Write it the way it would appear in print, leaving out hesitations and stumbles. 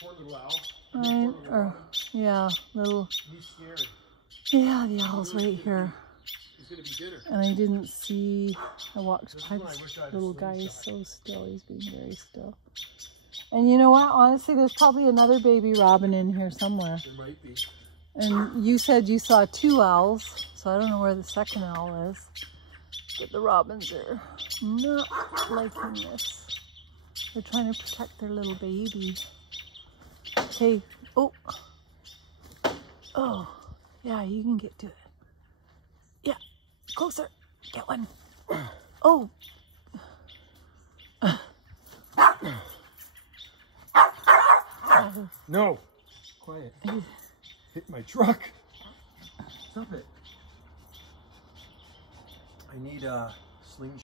Poor little owl. Yeah, little. He's scared. Yeah, the owl's right here. He's gonna be dinner. And I didn't see. I walked by I wish I had a little guy. He's slingshot. so still. He's being very still. And you know what? Honestly, there's probably another baby robin in here somewhere. There might be. And you said you saw 2 owls, so I don't know where the second owl is. But the robins are not liking this. They're trying to protect their little baby. Okay. Oh. Oh. Yeah, you can get to it. Yeah. Closer. Get one. Oh. No. Quiet. Hit my truck. Stop it. I need a slingshot.